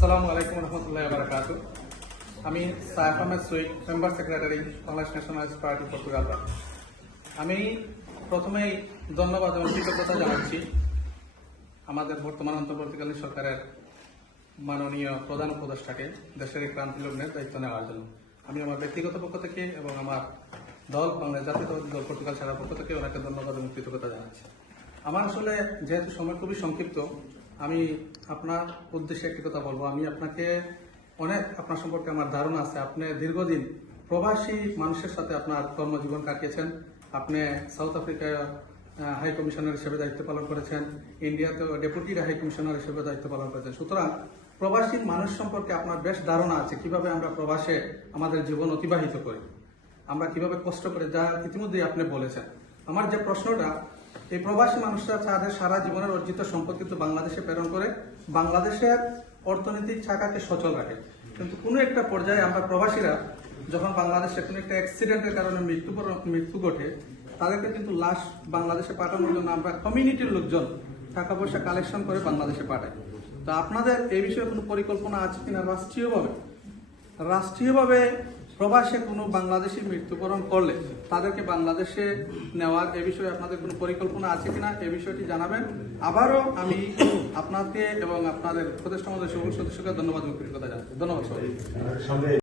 আসসালামু আলাইকুম রহমতুল্লাহ বারাকাতুহু। আমি Saif Ahmed sweet, member secretary Bangladesh nationalist party Portugal. আমি প্রথমেই ধন্যবাদ এবং কৃতজ্ঞতা জানাচ্ছি আমাদের বর্তমান অন্তর্বর্তীকালীন সরকারের মাননীয় প্রধান উপদেষ্টাকে দেশের এই ক্রান্তি লগ্নের দায়িত্ব নেওয়ার জন্য। আমি আমার ব্যক্তিগত পক্ষ থেকে এবং আমার দল বাংলাদেশ জাতীয়তাবাদী দল পর্তুগাল শাখার পক্ষ থেকে ওনাকে ধন্যবাদ এবং কৃতজ্ঞতা জানাচ্ছি। আমার আসলে যেহেতু সময় খুবই সংক্ষিপ্ত, আমি আপনার উদ্দেশ্যে একটি কথা বলবো। আমি আপনাকে আপনার সম্পর্কে আমার ধারণা আছে। আপনি দীর্ঘদিন প্রবাসী মানুষের সাথে আপনার কর্মজীবন কাটিয়েছেন। আপনি সাউথ আফ্রিকায় হাই কমিশনার হিসেবে দায়িত্ব পালন করেছেন, ইন্ডিয়াতেও ডেপুটি হাই কমিশনার হিসেবে দায়িত্ব পালন করেছেন। সুতরাং প্রবাসী মানুষ সম্পর্কে আপনার বেশ ধারণা আছে, কিভাবে আমরা প্রবাসে আমাদের জীবন অতিবাহিত করি, আমরা কিভাবে কষ্ট করে, যা ইতিমধ্যেই আপনি বলেছেন। আমার যে প্রশ্নটা, এই প্রবাসী মানুষরা তাদের সারা জীবনের অর্জিত সম্পদ কিন্তু বাংলাদেশে প্রেরণ করে বাংলাদেশের অর্থনৈতিক চাকাকে সচল রাখে। কিন্তু কোনো একটা পর্যায়ে আমরা প্রবাসীরা যখন বাংলাদেশে কোনো একটা অ্যাক্সিডেন্টের কারণে মৃত্যু ঘটে, তাদেরকে কিন্তু লাশ বাংলাদেশে পাঠানোর জন্য আমরা কমিউনিটির লোকজন টাকা পয়সা কালেকশন করে বাংলাদেশে পাঠাই। তো আপনাদের এই বিষয়ে কোনো পরিকল্পনা আছে কিনা রাষ্ট্রীয়ভাবে প্রবাসে কোনো বাংলাদেশি মৃত্যুবরণ করলে তাদেরকে বাংলাদেশে নেওয়ার এ বিষয়ে আপনাদের কোনো পরিকল্পনা আছে কিনা, এই বিষয়টি জানাবেন। আবারও আমি আপনাকে এবং আপনাদের উপদেষ্টা মহোদয় সকল সদস্যকে ধন্যবাদ এবং কৃতজ্ঞতা জানাই। ধন্যবাদ সবাই।